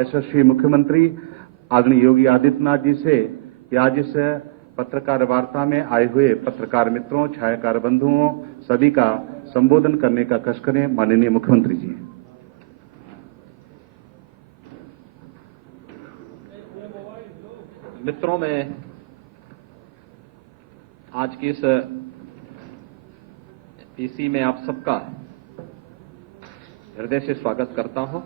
यशस्वी मुख्यमंत्री आदरणीय योगी आदित्यनाथ जी से कि आज इस पत्रकार वार्ता में आए हुए पत्रकार मित्रों, छायाकार बंधुओं सभी का संबोधन करने का कष्ट करें। माननीय मुख्यमंत्री जी। मित्रों, मैं आज की इस पीसी में आप सबका हृदय से स्वागत करता हूं।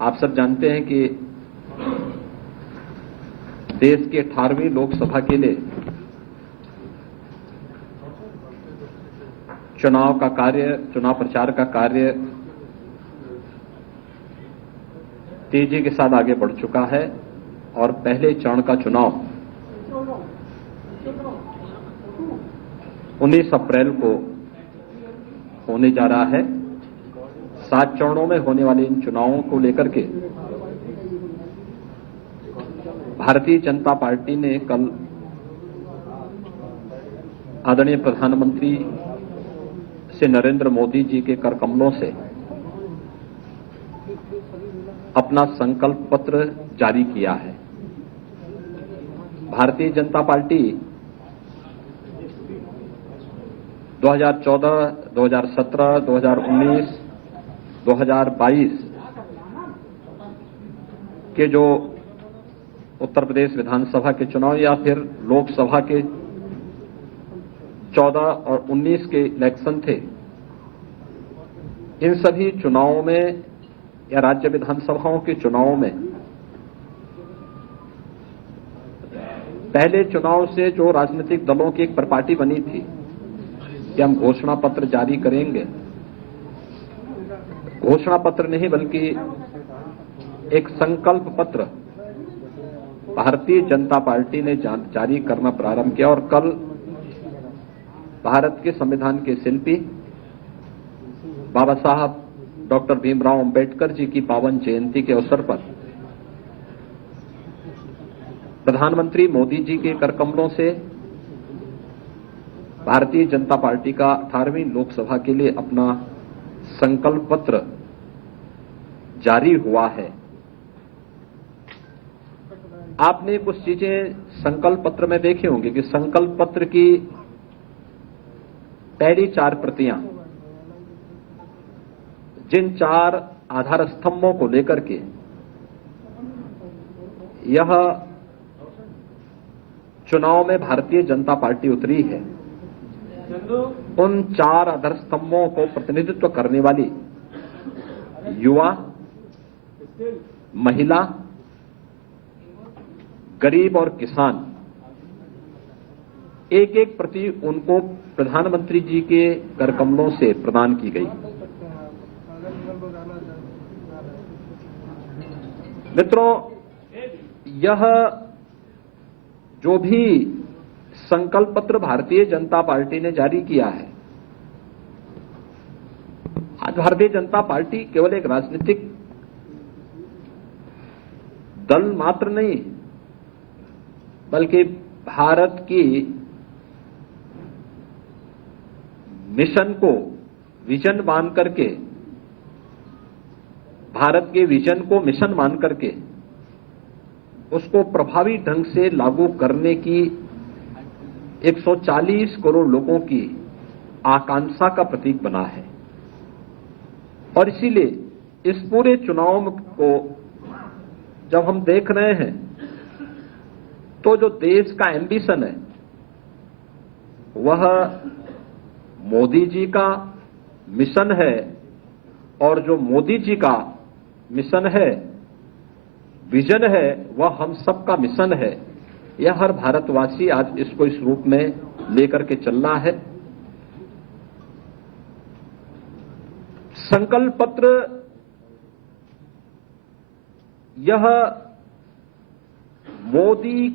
आप सब जानते हैं कि देश के 18वीं लोकसभा के लिए चुनाव प्रचार का कार्य तेजी के साथ आगे बढ़ चुका है और पहले चरण का चुनाव 19 अप्रैल को होने जा रहा है। 7 चरणों में होने वाले इन चुनावों को लेकर के भारतीय जनता पार्टी ने कल आदरणीय प्रधानमंत्री श्री नरेंद्र मोदी जी के कर कमलों से अपना संकल्प पत्र जारी किया है। भारतीय जनता पार्टी 2014, 2017, 2019, 2022 के जो उत्तर प्रदेश विधानसभा के चुनाव या फिर लोकसभा के 14 और 19 के इलेक्शन थे, इन सभी चुनावों में या राज्य विधानसभाओं के चुनावों में पहले चुनाव से जो राजनीतिक दलों की एक परिपाटी बनी थी कि हम घोषणा पत्र जारी करेंगे, घोषणा पत्र नहीं बल्कि एक संकल्प पत्र भारतीय जनता पार्टी ने जारी करना प्रारंभ किया। और कल भारत के संविधान के शिल्पी बाबा साहब डॉक्टर भीमराव अंबेडकर जी की पावन जयंती के अवसर पर प्रधानमंत्री मोदी जी के कर कमलों से भारतीय जनता पार्टी का 18वीं लोकसभा के लिए अपना संकल्प पत्र जारी हुआ है। आपने कुछ चीजें संकल्प पत्र में देखी होंगी कि संकल्प पत्र की पहली 4 प्रतियां जिन 4 आधार स्तंभों को लेकर के यह चुनाव में भारतीय जनता पार्टी उतरी है, उन 4 आधार स्तंभों को प्रतिनिधित्व करने वाली युवा, महिला, गरीब और किसान एक एक प्रति उनको प्रधानमंत्री जी के कर कमलों से प्रदान की गई। मित्रों, यह जो भी संकल्प पत्र भारतीय जनता पार्टी ने जारी किया है, आज भारतीय जनता पार्टी केवल एक राजनीतिक दल मात्र नहीं बल्कि भारत की मिशन को विजन मान करके, भारत के विजन को मिशन मान करके उसको प्रभावी ढंग से लागू करने की 140 करोड़ लोगों की आकांक्षा का प्रतीक बना है। और इसीलिए इस पूरे चुनाव को जब हम देख रहे हैं तो जो देश का एम्बिशन है वह मोदी जी का मिशन है, और जो मोदी जी का मिशन है, विजन है, वह हम सबका मिशन है। यह हर भारतवासी आज इसको इस रूप में लेकर के चल रहा है। संकल्प पत्र यह मोदी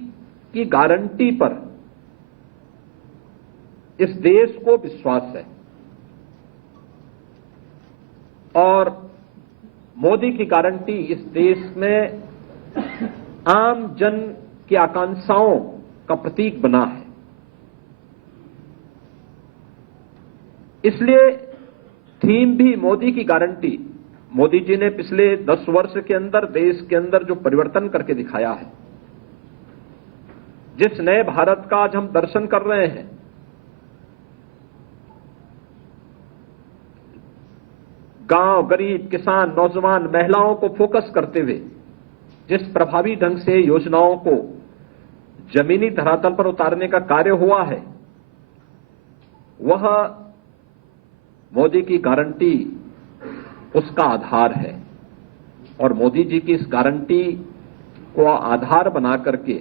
की गारंटी पर इस देश को विश्वास है और मोदी की गारंटी इस देश में आम जन की आकांक्षाओं का प्रतीक बना है। इसलिए थीम भी मोदी की गारंटी, मोदी जी ने पिछले 10 वर्ष के अंदर देश के अंदर जो परिवर्तन करके दिखाया है, जिस नए भारत का आज हम दर्शन कर रहे हैं, गांव, गरीब, किसान, नौजवान, महिलाओं को फोकस करते हुए जिस प्रभावी ढंग से योजनाओं को जमीनी धरातल पर उतारने का कार्य हुआ है, वह मोदी की गारंटी उसका आधार है। और मोदी जी की इस गारंटी को आधार बना करके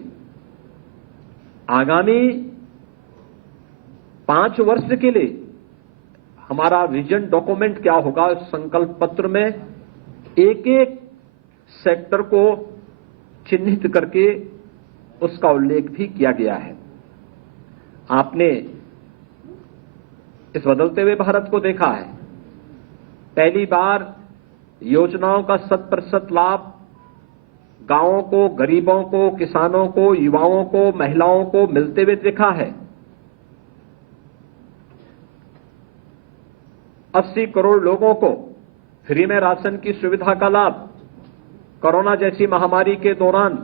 आगामी 5 वर्ष के लिए हमारा विजन डॉक्यूमेंट क्या होगा, संकल्प पत्र में एक एक सेक्टर को चिन्हित करके उसका उल्लेख भी किया गया है। आपने इस बदलते हुए भारत को देखा है, पहली बार योजनाओं का 100% लाभ गांवों को, गरीबों को, किसानों को, युवाओं को, महिलाओं को मिलते हुए देखा है। 80 करोड़ लोगों को फ्री में राशन की सुविधा का लाभ कोरोना जैसी महामारी के दौरान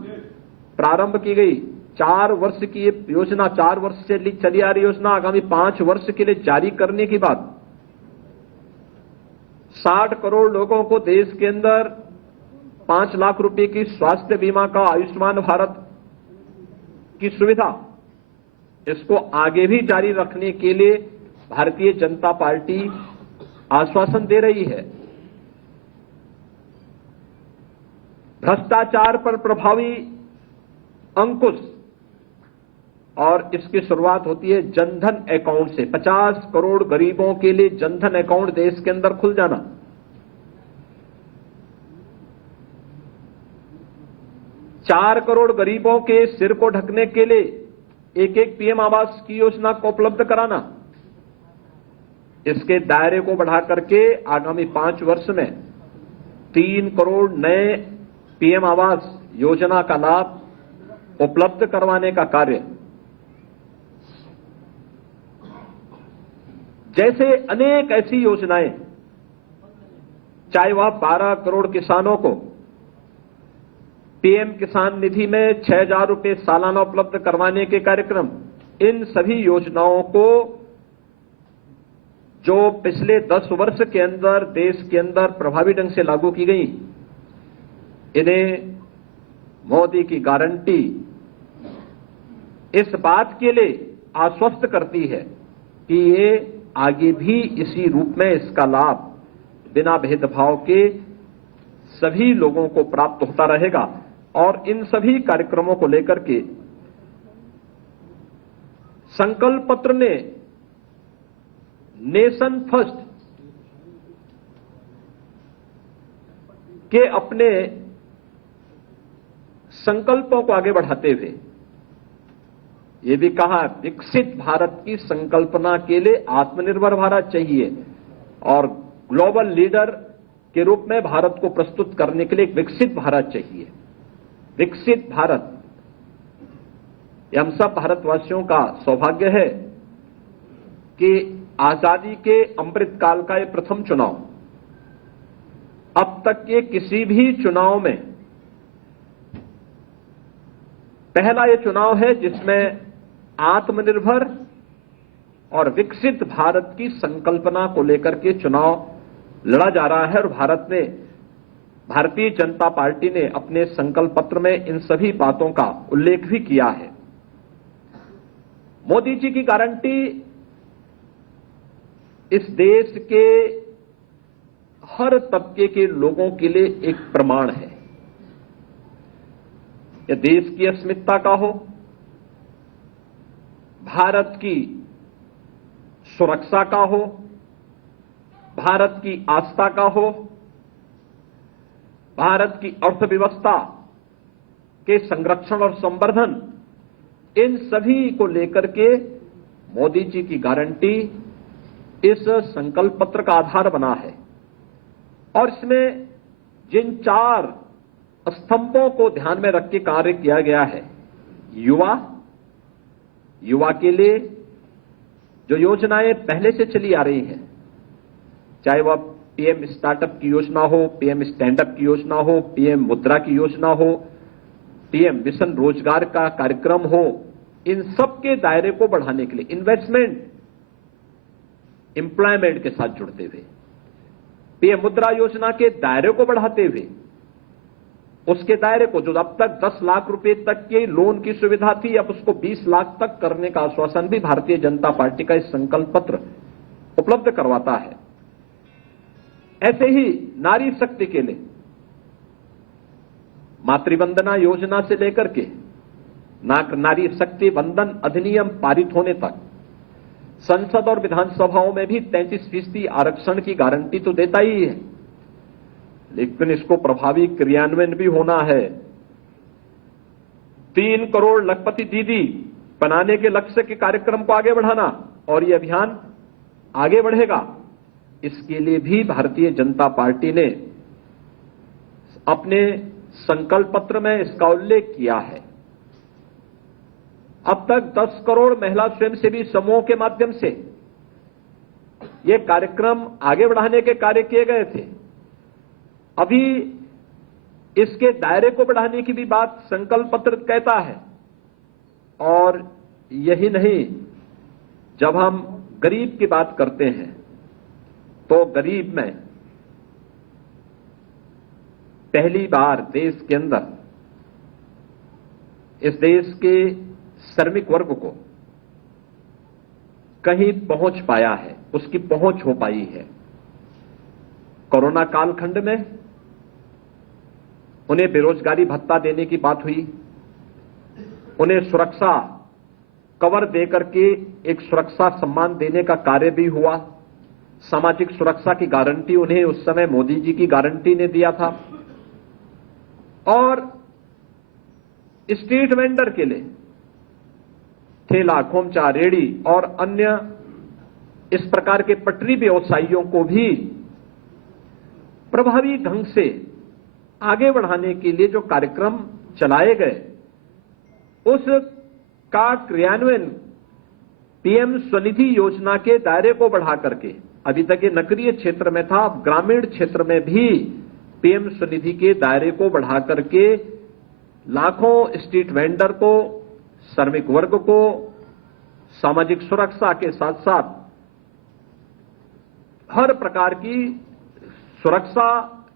प्रारंभ की गई। 4 वर्ष की ये योजना, 4 वर्ष से चली आ रही योजना आगामी 5 वर्ष के लिए जारी करने के बाद 60 करोड़ लोगों को देश के अंदर 5 लाख रुपए की स्वास्थ्य बीमा का, आयुष्मान भारत की सुविधा, इसको आगे भी जारी रखने के लिए भारतीय जनता पार्टी आश्वासन दे रही है। भ्रष्टाचार पर प्रभावी अंकुश, और इसकी शुरुआत होती है जनधन अकाउंट से। 50 करोड़ गरीबों के लिए जनधन अकाउंट देश के अंदर खुल जाना, 4 करोड़ गरीबों के सिर को ढकने के लिए एक पीएम आवास की योजना को उपलब्ध कराना, इसके दायरे को बढ़ा करके आगामी 5 वर्ष में 3 करोड़ नए पीएम आवास योजना का लाभ उपलब्ध करवाने का कार्य, जैसे अनेक ऐसी योजनाएं, चाहे वह 12 करोड़ किसानों को पीएम किसान निधि में 6,000 रुपए सालाना उपलब्ध करवाने के कार्यक्रम, इन सभी योजनाओं को जो पिछले 10 वर्ष के अंदर देश के अंदर प्रभावी ढंग से लागू की गई, इन्हें मोदी की गारंटी इस बात के लिए आश्वस्त करती है कि ये आगे भी इसी रूप में इसका लाभ बिना भेदभाव के सभी लोगों को प्राप्त होता रहेगा। और इन सभी कार्यक्रमों को लेकर के संकल्प पत्र ने नेशन फर्स्ट के अपने संकल्पों को आगे बढ़ाते हुए ये भी कहा, विकसित भारत की संकल्पना के लिए आत्मनिर्भर भारत चाहिए और ग्लोबल लीडर के रूप में भारत को प्रस्तुत करने के लिए एक विकसित भारत चाहिए। विकसित भारत, ये हम सब भारतवासियों का सौभाग्य है कि आजादी के अमृत काल का ये प्रथम चुनाव, अब तक के किसी भी चुनाव में पहला ये चुनाव है जिसमें आत्मनिर्भर और विकसित भारत की संकल्पना को लेकर के चुनाव लड़ा जा रहा है। और भारतीय जनता पार्टी ने अपने संकल्प पत्र में इन सभी बातों का उल्लेख भी किया है। मोदी जी की गारंटी इस देश के हर तबके के लोगों के लिए एक प्रमाण है। यह देश की अस्मिता का हो, भारत की सुरक्षा का हो, भारत की आस्था का हो, भारत की अर्थव्यवस्था के संरक्षण और संवर्धन, इन सभी को लेकर के मोदी जी की गारंटी इस संकल्प पत्र का आधार बना है। और इसमें जिन 4 स्तंभों को ध्यान में रख के कार्य किया गया है, युवा के लिए जो योजनाएं पहले से चली आ रही हैं, चाहे वह पीएम स्टार्टअप की योजना हो, पीएम स्टैंडअप की योजना हो, पीएम मुद्रा की योजना हो, पीएम मिशन रोजगार का कार्यक्रम हो, इन सब के दायरे को बढ़ाने के लिए इन्वेस्टमेंट, एम्प्लॉयमेंट के साथ जुड़ते हुए, पीएम मुद्रा योजना के दायरे को बढ़ाते हुए, उसके दायरे को जो अब तक 10 लाख रुपए तक के लोन की सुविधा थी, अब उसको 20 लाख तक करने का आश्वासन भी भारतीय जनता पार्टी का इस संकल्प पत्र उपलब्ध करवाता है। ऐसे ही नारी शक्ति के लिए मातृवंदना योजना से लेकर के नारी शक्ति वंदन अधिनियम पारित होने तक संसद और विधानसभाओं में भी 33% आरक्षण की गारंटी तो देता ही है, लेकिन इसको प्रभावी क्रियान्वयन भी होना है। 3 करोड़ लखपति दीदी बनाने के लक्ष्य के कार्यक्रम को आगे बढ़ाना, और ये अभियान आगे बढ़ेगा, इसके लिए भी भारतीय जनता पार्टी ने अपने संकल्प पत्र में इसका उल्लेख किया है। अब तक 10 करोड़ महिला स्वयंसेवी समूहों के माध्यम से ये कार्यक्रम आगे बढ़ाने के कार्य किए गए थे। अभी इसके दायरे को बढ़ाने की भी बात संकल्प पत्र कहता है। और यही नहीं, जब हम गरीब की बात करते हैं तो गरीब में पहली बार देश के अंदर, इस देश के श्रमिक वर्ग को कहीं पहुंच पाया है, उसकी पहुंच हो पाई है। कोरोना कालखंड में उन्हें बेरोजगारी भत्ता देने की बात हुई, उन्हें सुरक्षा कवर देकर के एक सुरक्षा सम्मान देने का कार्य भी हुआ। सामाजिक सुरक्षा की गारंटी उन्हें उस समय मोदी जी की गारंटी ने दिया था। और स्ट्रीट वेंडर के लिए ठेला, खोमचा, रेड़ी और अन्य इस प्रकार के पटरी व्यवसायियों को भी प्रभावी ढंग से आगे बढ़ाने के लिए जो कार्यक्रम चलाए गए, उसका क्रियान्वयन पीएम स्वनिधि योजना के दायरे को बढ़ा करके, अभी तक ये नगरीय क्षेत्र में था, अब ग्रामीण क्षेत्र में भी पीएम स्वनिधि के दायरे को बढ़ा करके लाखों स्ट्रीट वेंडर को, श्रमिक वर्ग को सामाजिक सुरक्षा के साथ साथ हर प्रकार की सुरक्षा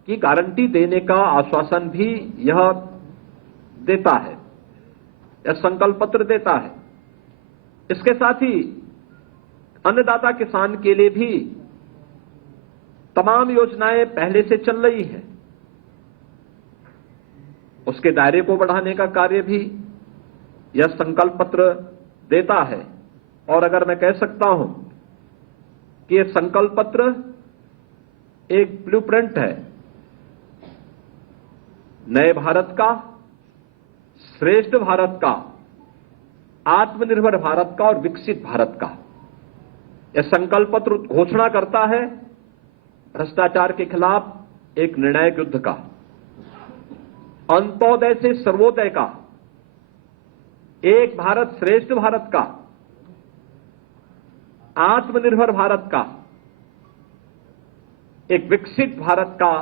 की गारंटी देने का आश्वासन भी यह देता है, यह संकल्प पत्र देता है। इसके साथ ही अन्नदाता किसान के लिए भी तमाम योजनाएं पहले से चल रही हैं, उसके दायरे को बढ़ाने का कार्य भी यह संकल्प पत्र देता है। और अगर मैं कह सकता हूं कि यह संकल्प पत्र एक ब्लूप्रिंट है नए भारत का, श्रेष्ठ भारत का, आत्मनिर्भर भारत का और विकसित भारत का। यह संकल्प पत्र घोषणा करता है भ्रष्टाचार के खिलाफ एक निर्णायक युद्ध का, अंत्योदय से सर्वोदय का, एक भारत श्रेष्ठ भारत का, आत्मनिर्भर भारत का, एक विकसित भारत का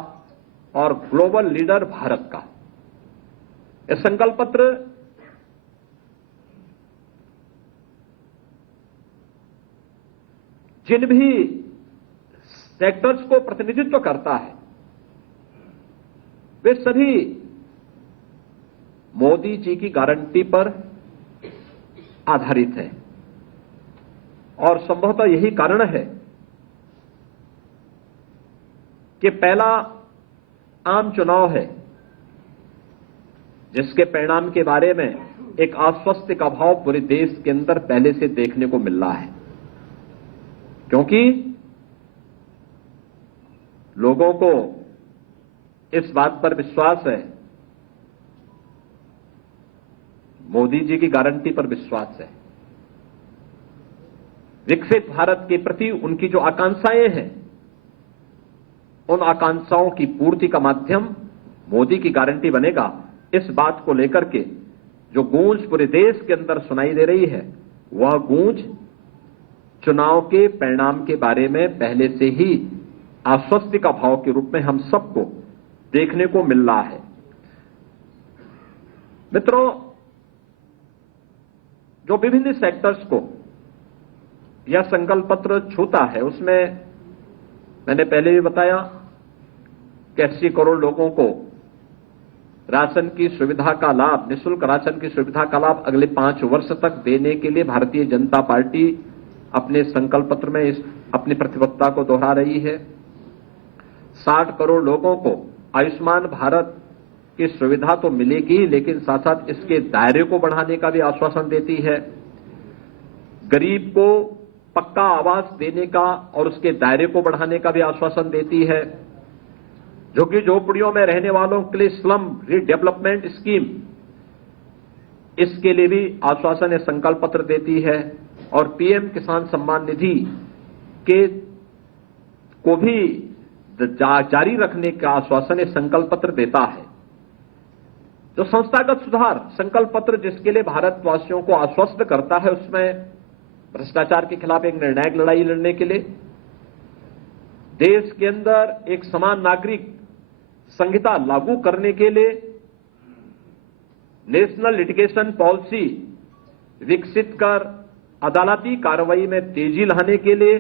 और ग्लोबल लीडर भारत का। यह संकल्प पत्र जिन भी सेक्टर्स को प्रतिनिधित्व करता है, वे सभी मोदी जी की गारंटी पर आधारित है। और संभवतः यही कारण है कि पहला आम चुनाव है जिसके परिणाम के बारे में एक आश्वस्ति का भाव पूरे देश के अंदर पहले से देखने को मिल रहा है, क्योंकि लोगों को इस बात पर विश्वास है, मोदी जी की गारंटी पर विश्वास है। विकसित भारत के प्रति उनकी जो आकांक्षाएं हैं, उन आकांक्षाओं की पूर्ति का माध्यम मोदी की गारंटी बनेगा। इस बात को लेकर के जो गूंज पूरे देश के अंदर सुनाई दे रही है, वह गूंज चुनाव के परिणाम के बारे में पहले से ही आश्वस्ति का भाव के रूप में हम सबको देखने को मिल रहा है। मित्रों, जो विभिन्न सेक्टर्स को यह संकल्प पत्र छूता है, उसमें मैंने पहले भी बताया कि 80 करोड़ लोगों को राशन की सुविधा का लाभ, निःशुल्क राशन की सुविधा का लाभ अगले 5 वर्ष तक देने के लिए भारतीय जनता पार्टी अपने संकल्प पत्र में अपनी प्रतिबद्धता को दोहरा रही है। 60 करोड़ लोगों को आयुष्मान भारत की सुविधा तो मिलेगी ही, लेकिन साथ साथ इसके दायरे को बढ़ाने का भी आश्वासन देती है। गरीब को पक्का आवास देने का और उसके दायरे को बढ़ाने का भी आश्वासन देती है। झुग्गी झोपड़ियों में रहने वालों के लिए स्लम रीडेवलपमेंट स्कीम, इसके लिए भी आश्वासन संकल्प पत्र देती है। और पीएम किसान सम्मान निधि के को भी जारी रखने का आश्वासन संकल्प पत्र देता है। जो संस्थागत सुधार संकल्प पत्र जिसके लिए भारतवासियों को आश्वस्त करता है, उसमें भ्रष्टाचार के खिलाफ एक निर्णायक लड़ाई लड़ने के लिए, देश के अंदर एक समान नागरिक संहिता लागू करने के लिए, नेशनल लिटिगेशन पॉलिसी विकसित कर अदालती कार्रवाई में तेजी लाने के लिए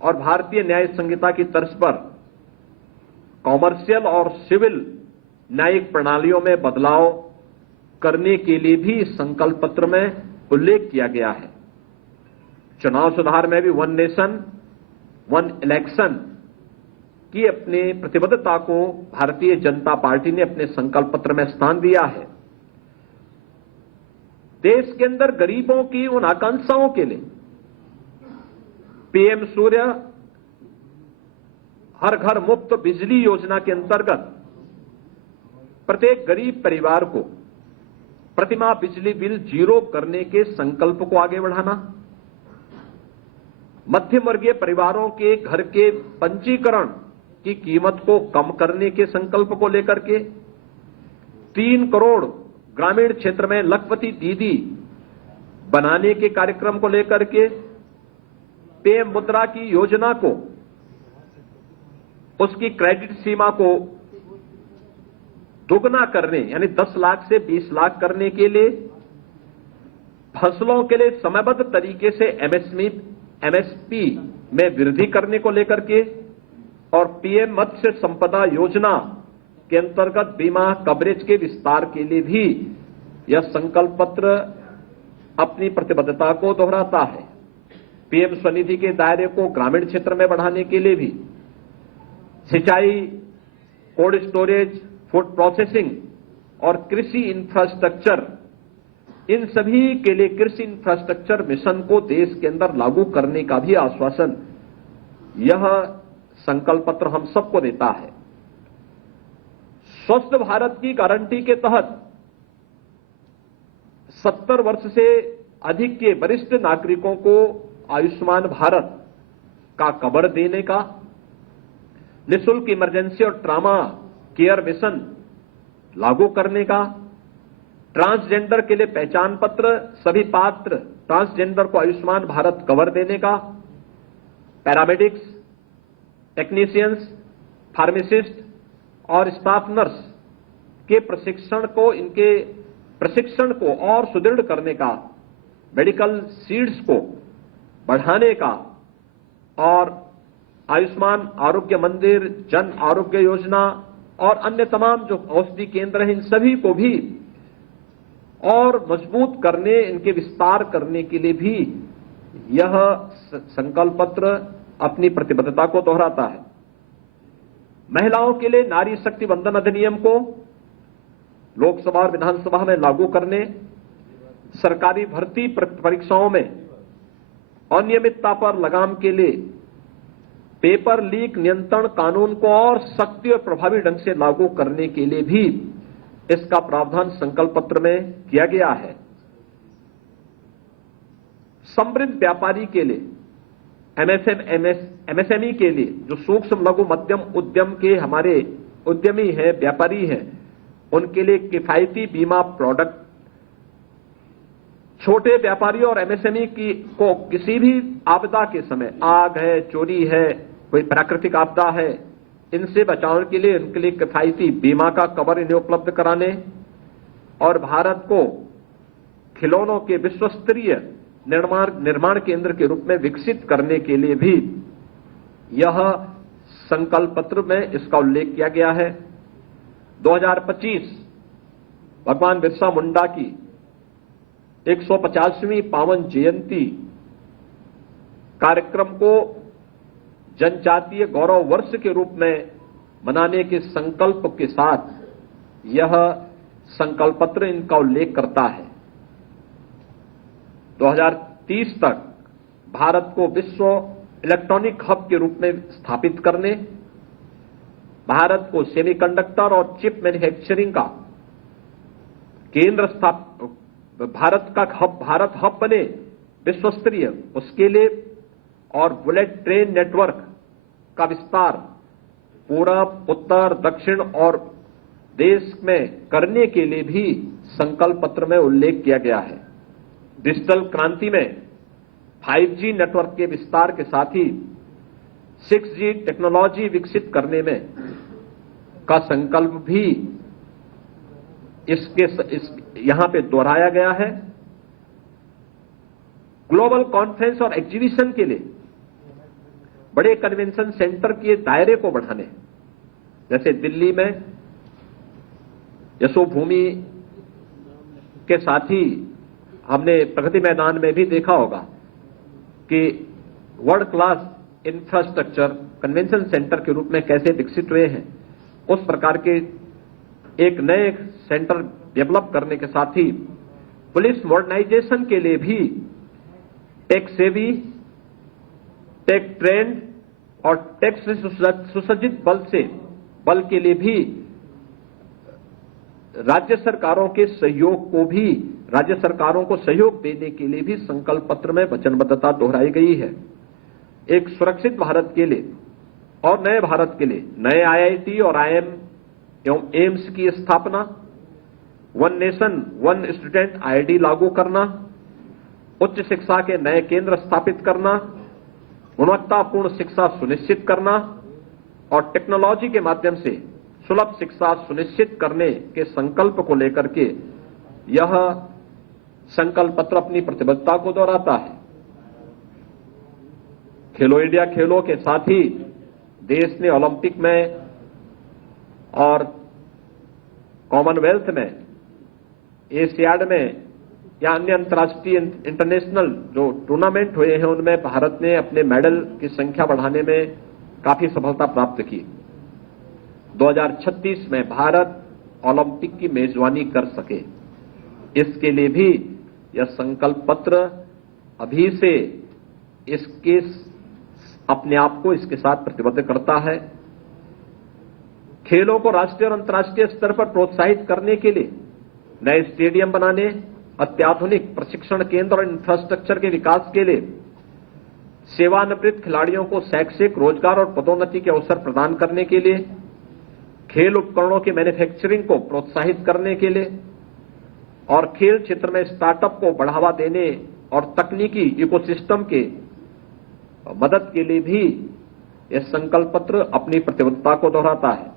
और भारतीय न्याय संहिता की तर्ज पर कॉमर्शियल और सिविल न्यायिक प्रणालियों में बदलाव करने के लिए भी संकल्प पत्र में उल्लेख किया गया है। चुनाव सुधार में भी वन नेशन वन इलेक्शन की अपनी प्रतिबद्धता को भारतीय जनता पार्टी ने अपने संकल्प पत्र में स्थान दिया है। देश के अंदर गरीबों की उन आकांक्षाओं के लिए पीएम सूर्य हर घर मुफ्त बिजली योजना के अंतर्गत प्रत्येक गरीब परिवार को प्रतिमाह बिजली बिल 0 करने के संकल्प को आगे बढ़ाना, मध्यम वर्गीय परिवारों के घर के पंजीकरण की कीमत को कम करने के संकल्प को लेकर के, 3 करोड़ ग्रामीण क्षेत्र में लखपति दीदी बनाने के कार्यक्रम को लेकर के, पीएम मुद्रा की योजना को उसकी क्रेडिट सीमा को दुगना करने यानी 10 लाख से 20 लाख करने के लिए, फसलों के लिए समयबद्ध तरीके से एमएसपी में वृद्धि करने को लेकर के और पीएम मत्स्य संपदा योजना के अंतर्गत बीमा कवरेज के विस्तार के लिए भी यह संकल्प पत्र अपनी प्रतिबद्धता को दोहराता है। पीएम स्वनिधि के दायरे को ग्रामीण क्षेत्र में बढ़ाने के लिए भी सिंचाई, कोल्ड स्टोरेज, फूड प्रोसेसिंग और कृषि इंफ्रास्ट्रक्चर, इन सभी के लिए कृषि इंफ्रास्ट्रक्चर मिशन को देश के अंदर लागू करने का भी आश्वासन यह संकल्प पत्र हम सबको देता है। स्वस्थ भारत की गारंटी के तहत 70 वर्ष से अधिक के वरिष्ठ नागरिकों को आयुष्मान भारत का कवर देने का, निःशुल्क इमरजेंसी और ट्रॉमा केयर मिशन लागू करने का, ट्रांसजेंडर के लिए पहचान पत्र, सभी पात्र ट्रांसजेंडर को आयुष्मान भारत कवर देने का, पैरामेडिक्स, टेक्नीशियंस, फार्मासिस्ट और स्टाफ नर्स के प्रशिक्षण को और सुदृढ़ करने का, मेडिकल सीट्स को बढ़ाने का और आयुष्मान आरोग्य मंदिर, जन आरोग्य योजना और अन्य तमाम जो औषधि केंद्र हैं, इन सभी को भी और मजबूत करने, इनके विस्तार करने के लिए भी यह संकल्प पत्र अपनी प्रतिबद्धता को दोहराता है। महिलाओं के लिए नारी शक्ति वंदन अधिनियम को लोकसभा और विधानसभा में लागू करने, सरकारी भर्ती परीक्षाओं में अनियमितता पर लगाम के लिए पेपर लीक नियंत्रण कानून को और सख्ती और प्रभावी ढंग से लागू करने के लिए भी इसका प्रावधान संकल्प पत्र में किया गया है। समृद्ध व्यापारी के लिए, एमएसएमई के लिए, जो सूक्ष्म लघु मध्यम उद्यम के हमारे उद्यमी हैं, व्यापारी हैं, उनके लिए किफायती बीमा प्रोडक्ट, छोटे व्यापारियों और एमएसएमई को किसी भी आपदा के समय, आग है, चोरी है, कोई प्राकृतिक आपदा है, इनसे बचाव के लिए उनके लिए किफायती बीमा का कवर इन्हें उपलब्ध कराने और भारत को खिलौनों के विश्व स्तरीय निर्माण केंद्र के रूप में विकसित करने के लिए भी यह संकल्प पत्र में इसका उल्लेख किया गया है। 2025 भगवान बिरसा मुंडा की 150वीं पावन जयंती कार्यक्रम को जनजातीय गौरव वर्ष के रूप में मनाने के संकल्प के साथ यह संकल्प पत्र इनका उल्लेख करता है। 2030 तक भारत को विश्व इलेक्ट्रॉनिक हब के रूप में स्थापित करने, भारत को सेमीकंडक्टर और चिप मैन्युफैक्चरिंग का केंद्र भारत हब बने विश्व स्तरीय, उसके लिए और बुलेट ट्रेन नेटवर्क का विस्तार पूरब, उत्तर, दक्षिण और देश में करने के लिए भी संकल्प पत्र में उल्लेख किया गया है। डिजिटल क्रांति में 5G नेटवर्क के विस्तार के साथ ही 6G टेक्नोलॉजी विकसित करने में का संकल्प भी यहां पे दोहराया गया है। ग्लोबल कॉन्फ्रेंस और एग्जीबिशन के लिए बड़े कन्वेंशन सेंटर के दायरे को बढ़ाने, जैसे दिल्ली में यशोभूमि के साथ ही हमने प्रगति मैदान में भी देखा होगा कि world class infrastructure convention centre के रूप में कैसे विकसित हुए हैं। उस प्रकार के एक नए सेंटर डेवलप करने के साथ ही पुलिस मॉडर्नाइजेशन के लिए भी टेक सेवी, टेक ट्रेंड और टेक से सुसज्जित बल के लिए भी राज्य सरकारों को सहयोग देने के लिए भी संकल्प पत्र में वचनबद्धता दोहराई गई है। एक सुरक्षित भारत के लिए और नए भारत के लिए नए IIT और IIM एवं एम्स की स्थापना, one nation one student IID लागू करना, उच्च शिक्षा के नए केंद्र स्थापित करना, गुणवत्तापूर्ण शिक्षा सुनिश्चित करना और टेक्नोलॉजी के माध्यम से सुलभ शिक्षा सुनिश्चित करने के संकल्प को लेकर के यह संकल्प पत्र अपनी प्रतिबद्धता को दोहराता है। खेलो इंडिया खेलों के साथ ही देश ने ओलंपिक में और कॉमनवेल्थ में, एशियाड में या अन्य अंतर्राष्ट्रीय इंटरनेशनल जो टूर्नामेंट हुए हैं उनमें भारत ने अपने मेडल की संख्या बढ़ाने में काफी सफलता प्राप्त की। 2036 में भारत ओलंपिक की मेजबानी कर सके, इसके लिए भी यह संकल्प पत्र अभी से इसके अपने आप को इसके साथ प्रतिबद्ध करता है। खेलों को राष्ट्रीय और अंतर्राष्ट्रीय स्तर पर प्रोत्साहित करने के लिए नए स्टेडियम बनाने, अत्याधुनिक प्रशिक्षण केंद्र और इंफ्रास्ट्रक्चर के विकास के लिए सेवानिवृत्त खिलाड़ियों को शैक्षिक, रोजगार और पदोन्नति के अवसर प्रदान करने के लिए, खेल उपकरणों की मैन्युफैक्चरिंग को प्रोत्साहित करने के लिए और खेल क्षेत्र में स्टार्टअप को बढ़ावा देने और तकनीकी इकोसिस्टम के मदद के लिए भी यह संकल्प पत्र अपनी प्रतिबद्धता को दोहराता है।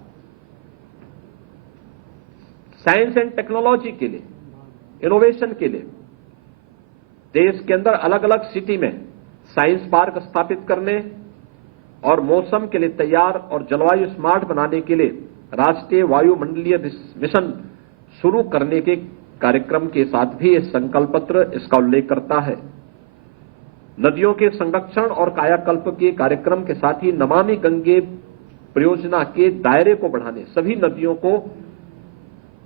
साइंस एंड टेक्नोलॉजी के लिए, इनोवेशन के लिए देश के अंदर अलग अलग सिटी में साइंस पार्क स्थापित करने और मौसम के लिए तैयार और जलवायु स्मार्ट बनाने के लिए राष्ट्रीय वायुमंडलीय मिशन शुरू करने के कार्यक्रम के साथ भी यह संकल्प पत्र इसका उल्लेख करता है। नदियों के संरक्षण और कायाकल्प के कार्यक्रम के साथ ही नमामि गंगे परियोजना के दायरे को बढ़ाने, सभी नदियों को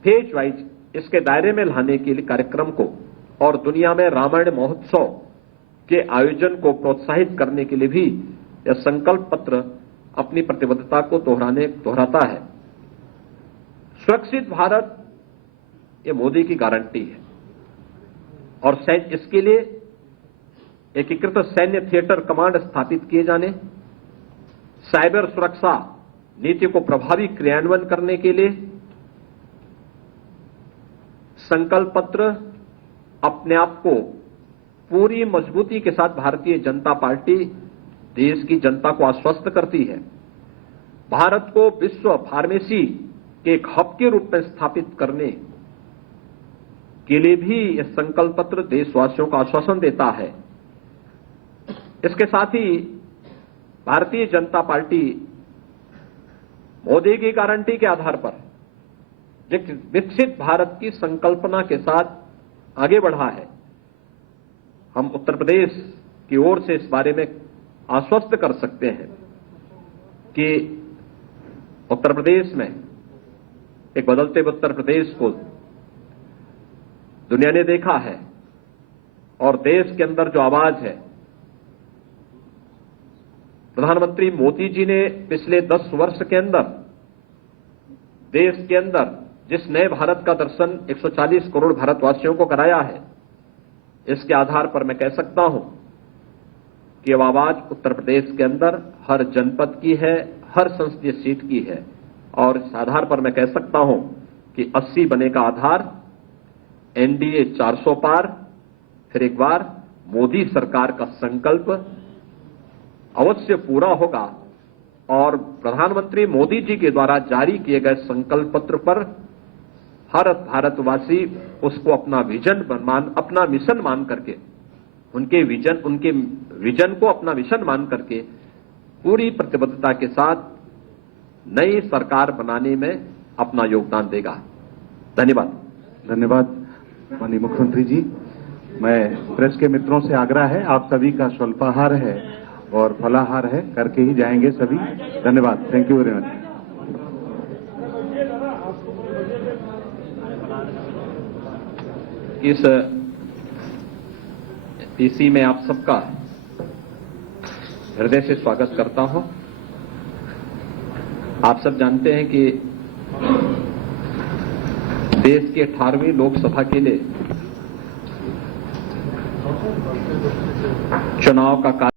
फेज वाइज इसके दायरे में लाने के लिए कार्यक्रम को और दुनिया में रामायण महोत्सव के आयोजन को प्रोत्साहित करने के लिए भी यह संकल्प पत्र अपनी प्रतिबद्धता को दोहराता है। सुरक्षित भारत ये मोदी की गारंटी है और इसके लिए एकीकृत सैन्य थिएटर कमांड स्थापित किए जाने, साइबर सुरक्षा नीति को प्रभावी क्रियान्वयन करने के लिए संकल्प पत्र अपने आप को पूरी मजबूती के साथ भारतीय जनता पार्टी देश की जनता को आश्वस्त करती है। भारत को विश्व फार्मेसी के एक हब के रूप में स्थापित करने के लिए भी यह संकल्प पत्र देशवासियों को आश्वासन देता है। इसके साथ ही भारतीय जनता पार्टी मोदी की गारंटी के आधार पर विकसित भारत की संकल्पना के साथ आगे बढ़ा है। हम उत्तर प्रदेश की ओर से इस बारे में आश्वस्त कर सकते हैं कि उत्तर प्रदेश में एक बदलते हुए उत्तर प्रदेश को दुनिया ने देखा है और देश के अंदर जो आवाज है, प्रधानमंत्री मोदी जी ने पिछले 10 वर्ष के अंदर देश के अंदर जिस नए भारत का दर्शन 140 करोड़ भारतवासियों को कराया है, इसके आधार पर मैं कह सकता हूं कि अब आवाज उत्तर प्रदेश के अंदर हर जनपद की है, हर संसदीय सीट की है। और इस आधार पर मैं कह सकता हूं कि 80 बने का आधार एनडीए 400 पार, फिर एक बार मोदी सरकार का संकल्प अवश्य पूरा होगा और प्रधानमंत्री मोदी जी के द्वारा जारी किए गए संकल्प पत्र पर हर भारतवासी उसको अपना अपना मिशन मान करके, उनके विजन को अपना मिशन मान करके पूरी प्रतिबद्धता के साथ नई सरकार बनाने में अपना योगदान देगा। धन्यवाद। धन्यवाद माननीय मुख्यमंत्री जी। मैं प्रेस के मित्रों से आग्रह है, आप सभी का स्वल्पाहार है और फलाहार है, करके ही जाएंगे सभी। धन्यवाद। Thank you very much. इस इसी में आप सबका हृदय से स्वागत करता हूं। आप सब जानते हैं कि देश की 18वीं लोकसभा के लिए चुनाव का